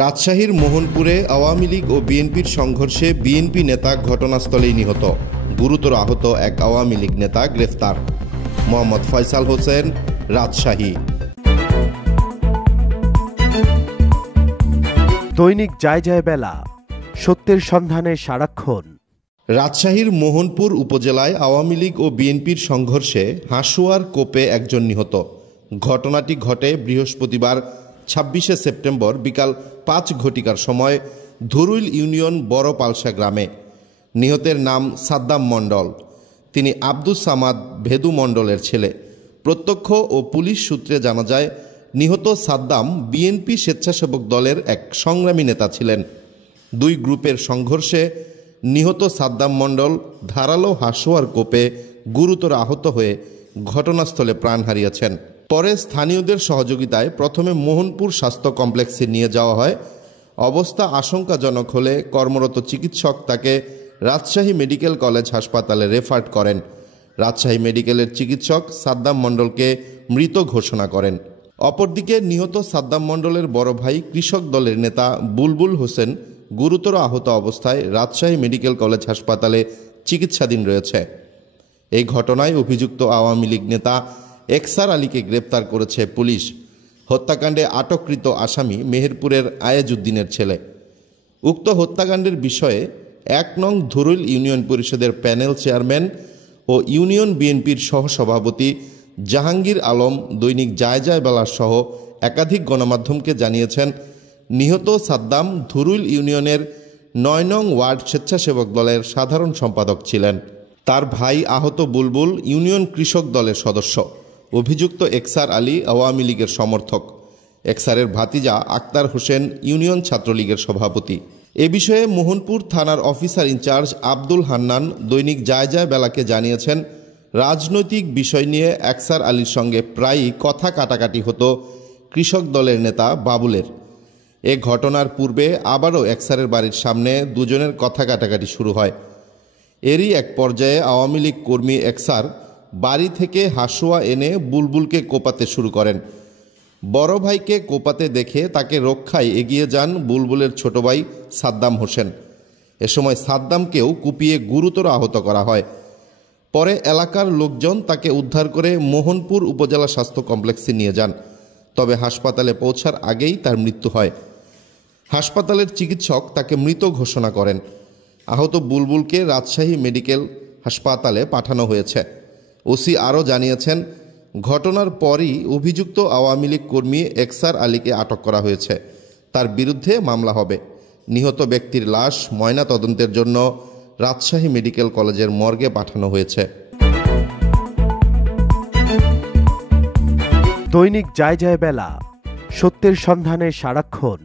রাজশাহীর মোহনপুরে আওয়ামী লীগ ও বিএনপির সংঘর্ষে বিএনপি নেতা ঘটনাস্থলেই নিহত, গুরুতর আহত এক আওয়ামী লীগ নেতা গ্রেফতার। মোহাম্মদ ফয়সাল হোসেন, রাজশাহী। দৈনিক যায় যায় বেলা, সত্যের সন্ধানে সারাক্ষণ। রাজশাহীর মোহনপুর উপজেলায় আওয়ামী লীগ ও বিএনপির সংঘর্ষে হাসুয়ার কোপে একজন নিহত। ঘটনাটি ঘটে বৃহস্পতিবার ২৬শে সেপ্টেম্বর বিকাল ৫ ঘটিকার সময় ধুরুইল ইউনিয়ন বড় পালসা গ্রামে। নিহতের নাম সাদ্দাম মণ্ডল। তিনি আব্দুস সামাদ ভেদু মণ্ডলের ছেলে। প্রত্যক্ষ ও পুলিশ সূত্রে জানা যায়, নিহত সাদ্দাম বিএনপি স্বেচ্ছাসেবক দলের এক সংগ্রামী নেতা ছিলেন। দুই গ্রুপের সংঘর্ষে নিহত সাদ্দাম মণ্ডল ধারালো হাসুয়ার কোপে গুরুতর আহত হয়ে ঘটনাস্থলে প্রাণ হারিয়েছেন। পরে স্থানীয়দের সহযোগিতায় প্রথমে মোহনপুর স্বাস্থ্য কমপ্লেক্সে নিয়ে যাওয়া হয়। অবস্থা আশঙ্কাজনক হলে কর্মরত চিকিৎসক তাকে রাজশাহী মেডিকেল কলেজ হাসপাতালে রেফার করেন। রাজশাহী মেডিকেলের চিকিৎসক সাদ্দাম মণ্ডলকে মৃত ঘোষণা করেন। অপরদিকে নিহত সাদ্দাম মণ্ডলের বড় ভাই কৃষক দলের নেতা বুলবুল হোসেন গুরুতর আহত অবস্থায় রাজশাহী মেডিকেল কলেজ হাসপাতালে চিকিৎসাধীন রয়েছে। এই ঘটনায় অভিযুক্ত আওয়ামী লীগ নেতা একসার আলীকে গ্রেপ্তার করেছে পুলিশ। হত্যাকাণ্ডে আটককৃত আসামি মেহেরপুরের আয়েজউদ্দিনের ছেলে। উক্ত হত্যাকাণ্ডের বিষয়ে ১ নং ধুরুইল ইউনিয়ন পরিষদের প্যানেল চেয়ারম্যান ও ইউনিয়ন বিএনপির সহসভাপতি জাহাঙ্গীর আলম দৈনিক যায় যায় বেলা সহ একাধিক গণমাধ্যমকে জানিয়েছেন, নিহত সাদ্দাম ধুরুইল ইউনিয়নের ৯ নং ওয়ার্ড স্বেচ্ছাসেবক দলের সাধারণ সম্পাদক ছিলেন। তার ভাই আহত বুলবুল ইউনিয়ন কৃষক দলের সদস্য। অভিযুক্ত একসার আলী আওয়ামী লীগের সমর্থক। একসারের ভাতিজা আক্তার হোসেন ইউনিয়ন ছাত্রলীগের সভাপতি। এ বিষয়ে মোহনপুর থানার অফিসার ইনচার্জ আব্দুল হান্নান দৈনিক যায় যায় বেলাকে জানিয়েছেন, রাজনৈতিক বিষয় নিয়ে একসার আলীর সঙ্গে প্রায়ই কথা কাটাকাটি হতো কৃষক দলের নেতা বাবুলের। এ ঘটনার পূর্বে আবারও একসারের বাড়ির সামনে দুজনের কথা কাটাকাটি শুরু হয়। এরই এক পর্যায়ে আওয়ামী লীগ কর্মী একসার বাড়ি থেকে হাসুয়া এনে বুলবুলকে কোপাতে শুরু করেন। বড় ভাইকে কোপাতে দেখে তাকে রক্ষায় এগিয়ে যান বুলবুলের ছোট ভাই সাদ্দাম হোসেন। এ সময় সাদ্দামকেও কুপিয়ে গুরুতর আহত করা হয়। পরে এলাকার লোকজন তাকে উদ্ধার করে মোহনপুর উপজেলা স্বাস্থ্য কমপ্লেক্সে নিয়ে যান। তবে হাসপাতালে পৌঁছার আগেই তার মৃত্যু হয়। হাসপাতালের চিকিৎসক তাকে মৃত ঘোষণা করেন। আহত বুলবুলকে রাজশাহী মেডিকেল হাসপাতালে পাঠানো হয়েছে। ওসি আরও জানিয়েছেন, ঘটনার পরই অভিযুক্ত আওয়ামী লীগ কর্মী একসার আলীকে আটক করা হয়েছে। তার বিরুদ্ধে মামলা হবে। নিহত ব্যক্তির লাশ ময়নাতদন্তের জন্য রাজশাহী মেডিকেল কলেজের মর্গে পাঠানো হয়েছে। দৈনিক যায় যায় বেলা, সত্যের সন্ধানে সারাক্ষণ।